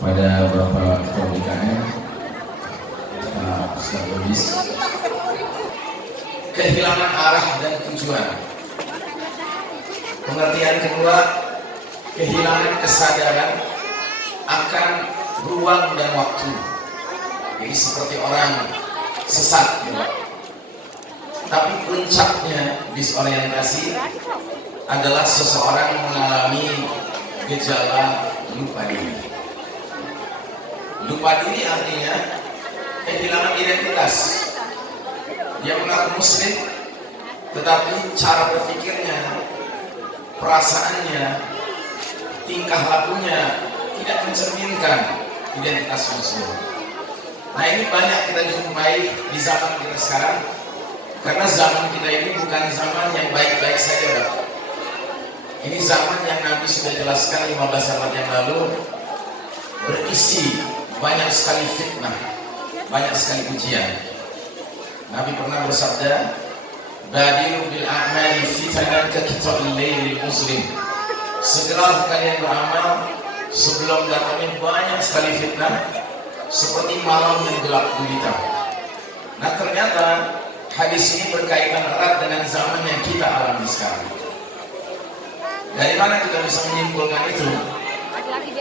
pada Bapak Ketua BKN, Pak Ustaz Lubis. Kehilangan arah dan tujuan. Pengertian kedua, kehilangan kesadaran akan ruang dan waktu. Jadi seperti orang sesat, ya. Tapi puncaknya disorientasi adalah seseorang mengalami gejala lupa diri. Lupa diri artinya kehilangan identitas. Dia mengaku muslim, tetapi cara berpikirnya, perasaannya, tingkah lakunya tidak mencerminkan identitas muslim. Nah, ini banyak kita jumpai di zaman kita sekarang, karena zaman kita ini bukan zaman yang baik-baik saja, Bapak. Ini zaman yang Nabi sudah jelaskan 15 abad yang lalu, berisi banyak sekali fitnah, banyak sekali ujian. Nabi pernah bersabda, "Badiru bil a'mali fitanan ka qita'il lailil muslim." Segeralah kalian beramal sebelum datangnya banyak sekali fitnah, seperti malam yang gelap gulita. Nah, ternyata hadis ini berkaitan erat dengan zaman yang kita alami sekarang. Dari mana kita bisa menyimpulkan itu?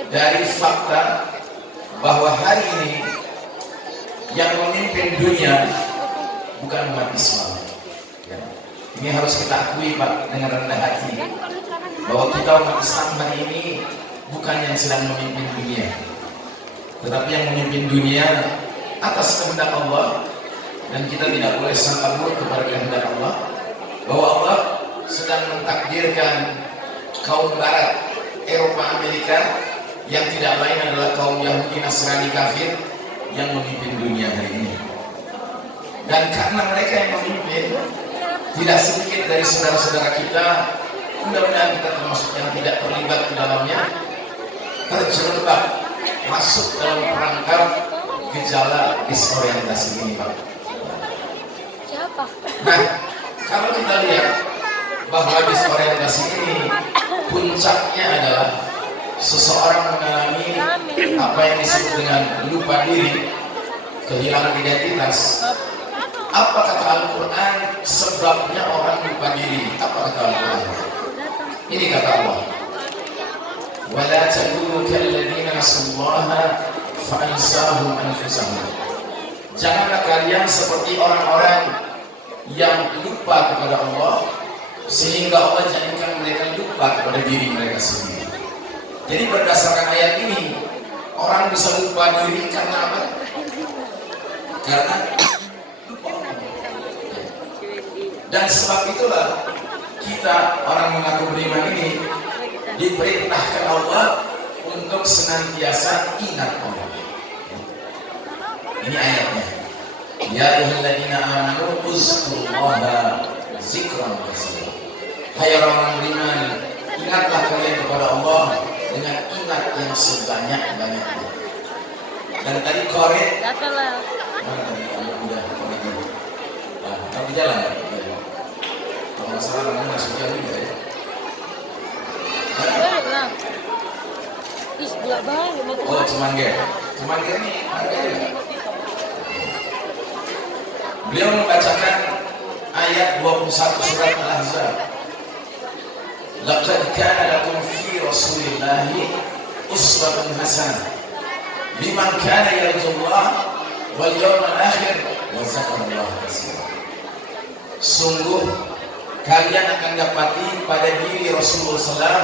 Dari fakta bahwa hari ini yang memimpin dunia bukan umat Islam. Ya. Ini harus kita akui, Pak, dengan rendah hati, bahwa kita umat Islam hari ini bukan yang sedang memimpin dunia, tetapi yang memimpin dunia atas kehendak Allah. Dan kita tidak boleh sangka buruk kepada kehendak Allah, bahwa Allah sedang mentakdirkan kaum Barat, Eropa, Amerika, yang tidak lain adalah kaum Yahudi, Nasrani, kafir, yang memimpin dunia hari ini. Dan karena mereka yang memimpin, tidak sedikit dari saudara-saudara kita, mudah-mudahan kita termasuk yang tidak terlibat di dalamnya, terjerembab masuk dalam perangkap gejala disorientasi ini, Pak. Nah, kalau kita lihat bahwa disorientasi ini puncaknya adalah seseorang mengalami apa yang disebut dengan lupa diri, kehilangan identitas. Apa kata Al-Quran sebabnya orang lupa diri? Apa kata Al-Quran? Ini kata Allah, وَلَا تَكُونُوا كَالَّذِينَ نَسُوا اللَّهَ فَأَنْسَاهُمْ أَنفُسَهُمْ. Janganlah kalian seperti orang-orang yang lupa kepada Allah, sehingga Allah jadikan mereka lupa kepada diri mereka sendiri. Jadi berdasarkan ayat ini, orang bisa lupa diri karena apa? Karena lupa Allah. Dan sebab itulah kita orang mengaku beriman ini diperintahkan Allah untuk senantiasa ingat Allah. Ini ayatnya. Ya ayyuhalladzina amanu uzkurullaha zikran katsira. Hai orang beriman, ingatlah kalian kepada Allah dengan ingat yang sebanyak-banyaknya. Dan tadi korek mana tadi? Udah korek ini. Nah, kalau di jalan kalau masalah namanya masuk jalan juga ya. Oh, Cemangger ini harganya. Beliau membacakan ayat 21 surat Al-Ahzab. Laqad kana lakum fi Rasulillahi uswatun hasanah liman kana yarjullaha wal yawmal akhir wa dzakarallaha katsiran. Sungguh kalian akan dapati pada diri Rasulullah SAW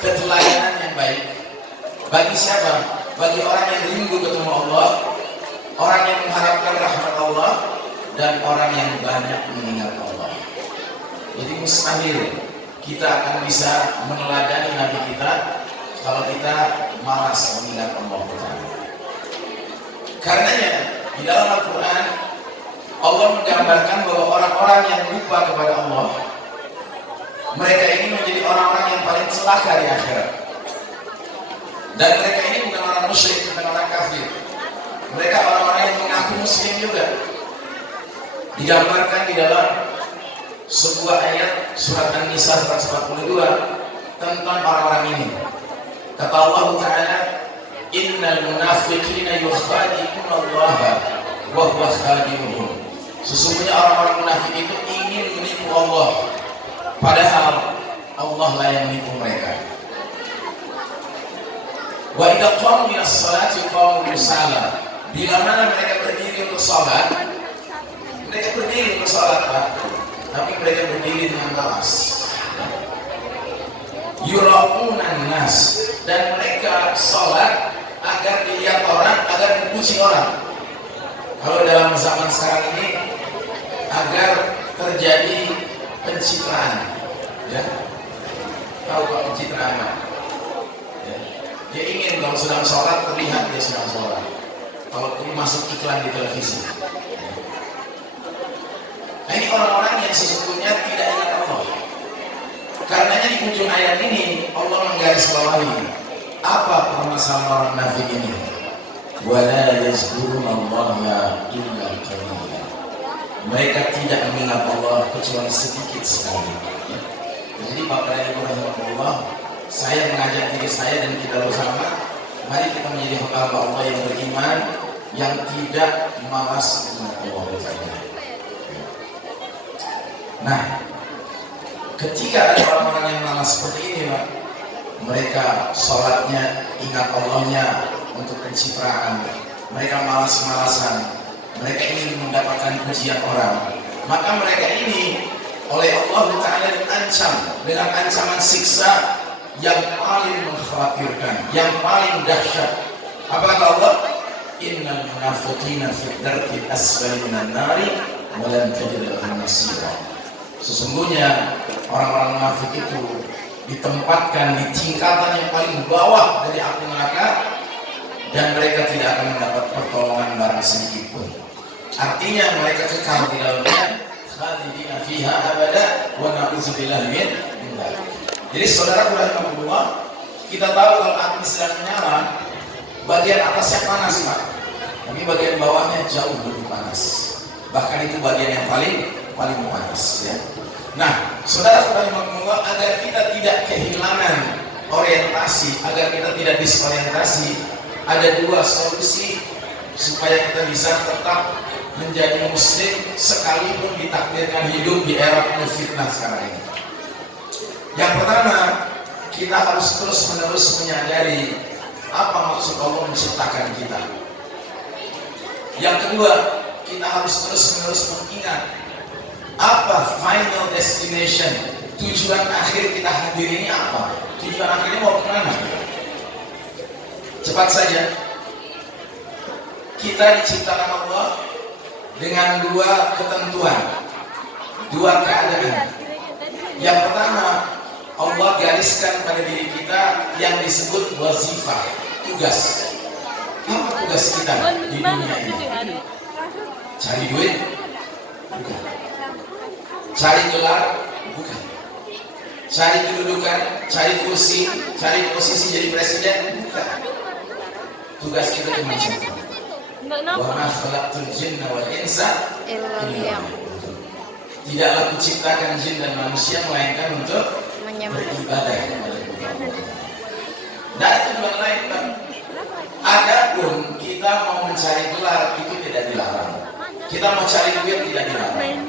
ketelayanan yang baik. Bagi siapa? Bagi orang yang rindu ketemu Allah, orang yang mengharapkan rahmat Allah, dan orang yang banyak mengingat Allah. Jadi mustahil kita akan bisa meneladani Nabi kita kalau kita malas mengingat Allah. Karenanya di dalam Al-Quran Allah menggambarkan bahwa orang-orang yang lupa kepada Allah, mereka ini menjadi orang-orang yang paling celaka di akhirat. Dan mereka ini bukan orang musyrik, bukan orang kafir. Mereka orang-orang yang mengaku muslim juga. Digambarkan di dalam sebuah ayat surat An-Nisa 142 tentang orang-orang ini. Kata Allah Ta'ala, innal munafiqina yukhadi'una Allah wa huwa khadi'uhum. Sesungguhnya orang-orang munafik itu ingin menipu Allah, padahal Allah lah yang menipu mereka. Wa idza qamu ila sholati qamu kusala. Bila mana mereka berdiri untuk sholat, mereka berdiri untuk sholat, Pak, tapi mereka berdiri dengan malas. Yura'unan nas, dan mereka sholat agar dilihat orang, agar dipuji orang. Kalau dalam zaman sekarang ini, agar terjadi pencitraan, ya. Tahu Pak pencitraan? Ya. Dia ingin kalau sedang sholat terlihat dia sedang sholat. Kalau masuk iklan di televisi. Nah, ini orang-orang yang sesungguhnya tidak ingat Allah. Karenanya di ujung ayat ini Allah menggarisbawahi apa permasalahan orang munafik ini. Wala yazkuruna Allaha illa qalila. Mereka tidak mengingat Allah kecuali sedikit sekali. Ya. Jadi Bapak dan Ibu rahimahullah, saya mengajak diri saya dan kita bersama, mari kita menjadi hamba Allah yang beriman, yang tidak malas mengingat Allah. Nah, ketika ada orang-orang yang malas seperti ini, Pak, mereka sholatnya ingat Allahnya untuk pencitraan, mereka malas-malasan, mereka ingin mendapatkan pujian orang, maka mereka ini oleh Allah Ta'ala diancam dengan ancaman siksa yang paling mengkhawatirkan, yang paling dahsyat. Apa kata Allah? Innal munafiqina fi darkil asfali minan nari wa lan tajid lahum nasira. Sesungguhnya orang-orang munafik itu ditempatkan di tingkatan yang paling bawah dari api neraka, dan mereka tidak akan mendapat pertolongan barang sedikit pun. Artinya mereka kekal di dalamnya, khalidina fiha abada wa na'udzubillahi min dzalik. Jadi saudara rahimahullah, kita tahu kalau api sedang menyala, bagian atasnya panas, Pak, tapi bagian bawahnya jauh lebih panas. Bahkan itu bagian yang paling panas, ya. Nah, saudara rahimahullah, agar kita tidak kehilangan orientasi, agar kita tidak disorientasi, ada dua solusi supaya kita bisa tetap menjadi muslim sekalipun ditakdirkan hidup di era penuh fitnah sekarang ini. Yang pertama, kita harus terus-menerus menyadari apa maksud Allah menciptakan kita. Yang kedua, kita harus terus-menerus mengingat apa final destination, tujuan akhir kita hadir ini apa? Tujuan akhirnya mau kemana? Cepat saja, kita diciptakan Allah dengan dua ketentuan, dua keadaan. Yang pertama, Allah gariskan pada diri kita yang disebut wazifah, tugas. Apa tugas kita di dunia ini? Cari duit? Bukan. Cari gelar? Bukan. Cari kedudukan, cari kursi, cari posisi jadi presiden? Bukan. Tugas kita cuma satu. Wa ma khalaqtul jinna wal insa illa liya'budun. Tidaklah kuciptakan jin dan manusia melainkan untuk beribadah kepada Allah. Dan tujuan lain, Pak. Adapun kita mau mencari gelar itu tidak dilarang. Kita mau cari duit tidak dilarang.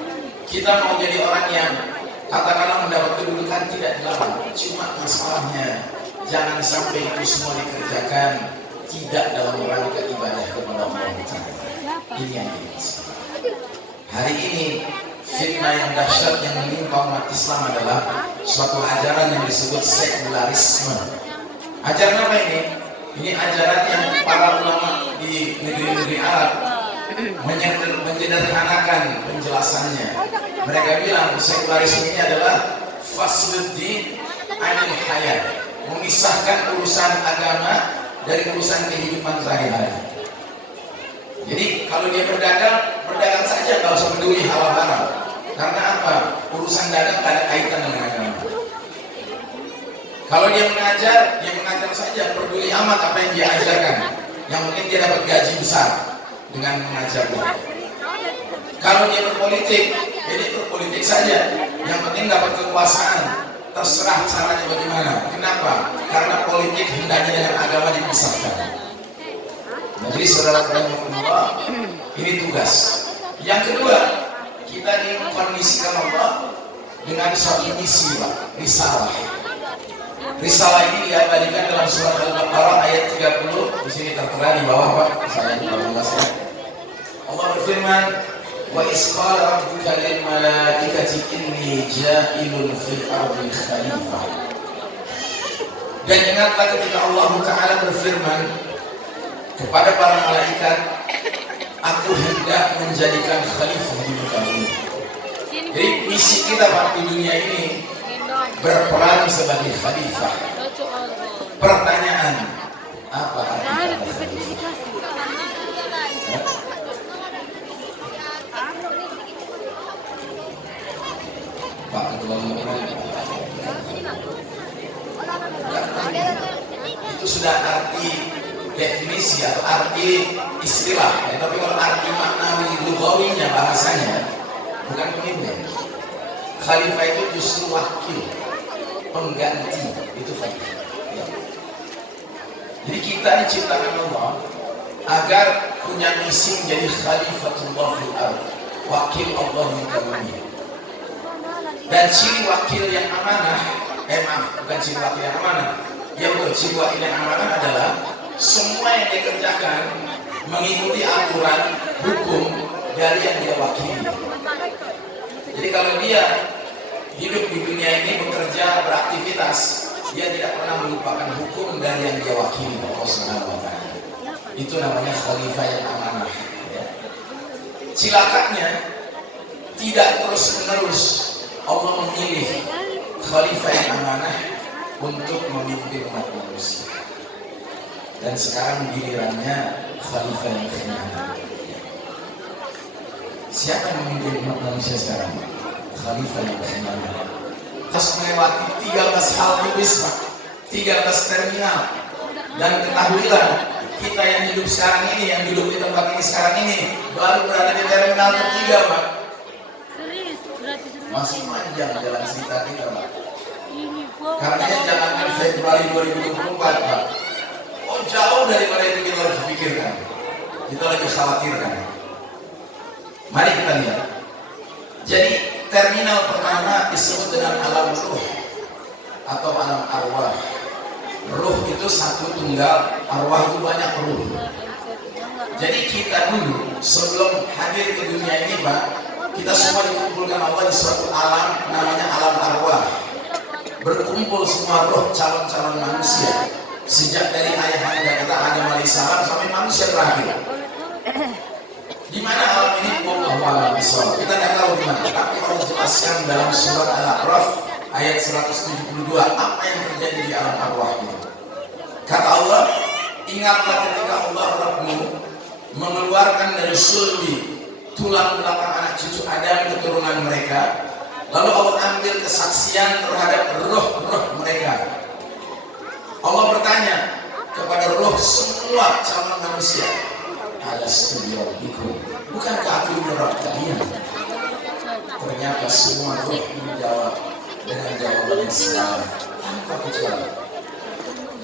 Kita mau jadi orang yang katakanlah mendapat kedudukan tidak dilarang. Cuma masalahnya jangan sampai itu semua dikerjakan tidak dalam rangka ibadah kepada Allah. Ini yang dimaksud. Hari ini fitnah yang dahsyat yang menimpa umat Islam adalah suatu ajaran yang disebut sekularisme. Ajaran apa ini? Ini ajaran yang para ulama di negeri-negeri Arab menyederhanakan penjelasannya. Mereka bilang sekularisme ini adalah fasluddin anil hayat, memisahkan urusan agama dari urusan kehidupan sehari-hari. Jadi kalau dia berdagang, berdagang saja, kalau usah peduli halal haram. Karena apa? Urusan dagang tidak ada kaitan dengan agama. Kalau dia mengajar saja, peduli amat apa yang dia ajarkan. Yang penting dia dapat gaji besar dengan mengajarnya. Kalau dia berpolitik, jadi berpolitik saja. Yang penting dapat kekuasaan. Terserah caranya bagaimana. Kenapa? Karena politik hendaknya dengan agama dipisahkan. Jadi saudara Allah, ini tugas. Yang kedua, kita dikondisikan Allah dengan suatu misi, Pak, risalah. Risalah ini diabadikan dalam surat Al-Baqarah ayat 30. Di sini tertera di bawah, Pak. Saya lupa. Allah berfirman, wa isqala rabbuka lil malaikati inni ja'ilun fil ardi khalifah. Dan ingatlah ketika Allah Ta'ala berfirman kepada para malaikat, aku hendak menjadikan khalifah di muka bumi. Jadi misi kita, Pak, di dunia ini berperan sebagai khalifah. Pertanyaan, apa arti khalifah? Pak Ketua itu sudah arti definisi atau arti istilah ya. Tapi kalau arti maknawi lughawinya, bahasanya bukan pemimpin. Khalifah itu justru wakil, pengganti, itu khalifah ya. Jadi kita diciptakan Allah agar punya misi menjadi khalifatullah fil ardh, wakil Allah di muka bumi. Dan ciri wakil yang amanah, bukan ciri wakil yang amanah, ya betul, ciri wakil yang amanah adalah semua yang dia kerjakan mengikuti aturan hukum dari yang dia wakili. Jadi kalau dia hidup di dunia ini, bekerja, beraktivitas, dia tidak pernah melupakan hukum dari yang dia wakili, Allah Subhanahu wa Ta'ala. Itu namanya khalifah yang amanah ya. Cilakanya tidak terus-menerus Allah memilih khalifah yang amanah untuk memimpin umat manusia. Dan sekarang gilirannya khalifah yang amanah. Siapa yang memimpin umat manusia sekarang? Khalifah yang amanah. Harus melewati 13 hal bis, Pak, 13 terminal. Dan ketahuilah, kita yang hidup sekarang ini, yang duduk di tempat ini sekarang ini, baru berada di terminal ketiga, Pak. Masih panjang jalan cerita kita, Pak. Karena jangankan Februari 2024, Pak. Oh, jauh daripada itu kita harus pikirkan. Kita lagi khawatirkan. Mari kita lihat. Jadi terminal pertama disebut dengan alam ruh atau alam arwah. Ruh itu satu tunggal, arwah itu banyak ruh. Jadi kita dulu sebelum hadir ke dunia ini, Pak, kita semua dikumpulkan Allah di suatu alam namanya alam arwah. Berkumpul semua roh calon-calon manusia, sejak dari ayahanda kita Adam alaihissalam sampai manusia terakhir. Di mana alam ini? Wallahu a'lam bishawab. Kita tidak tahu di mana. Tapi Allah jelaskan dalam surat Al-A'raf ayat 172 apa yang terjadi di alam arwah itu. Kata Allah, ingatlah ketika Allah Rabbmu mengeluarkan dari sulbi tulang belakang anak cucu Adam keturunan mereka, lalu Allah ambil kesaksian terhadap roh-roh mereka. Allah bertanya kepada roh semua calon manusia, alastu birabbikum, bukankah aku Rabb kalian? Ternyata semua roh menjawab dengan jawaban yang sama, tanpa kecuali.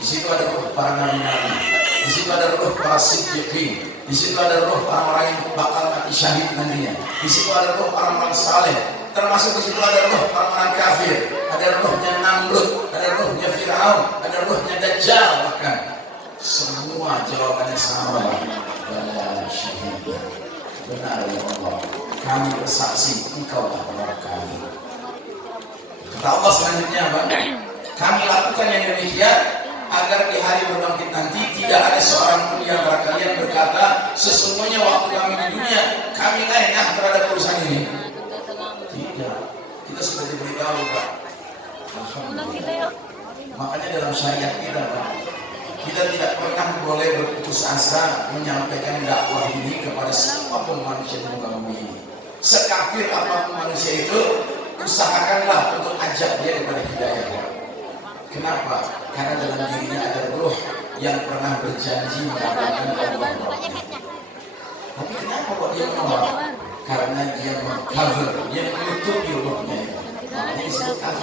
Di situ ada roh para nabi-nabi, di situ ada roh para siddiqin, di situ ada roh orang-orang yang bakal mati syahid nantinya, di situ ada roh orang-orang saleh, termasuk di situ ada roh orang-orang kafir, ada rohnya Namrud, ada rohnya Fir'aun, ada rohnya Dajjal. Bahkan semua jawabannya sama, bala syahid, benar ya Allah, kami bersaksi engkau lah Rabb kami. Kata Allah selanjutnya, Bang, kami lakukan yang demikian agar di hari berbangkit nanti tidak ada seorang pun yang kalian berkata, sesungguhnya waktu kami di dunia kami lengah terhadap urusan ini. Tidak, kita sudah diberitahu, Pak. Alhamdulillah. Makanya dalam syariat kita, Pak, kita tidak pernah boleh berputus asa menyampaikan dakwah ini kepada siapapun manusia di muka bumi ini. Sekafir apapun manusia itu, usahakanlah untuk ajak dia kepada hidayah. Kenapa? Karena dalam dirinya ada roh yang pernah berjanji mendapatkan Allah. Tapi kenapa kok dia menolak? Karena dia mengcover, dia menutupi rohnya. Makanya disebut kafir.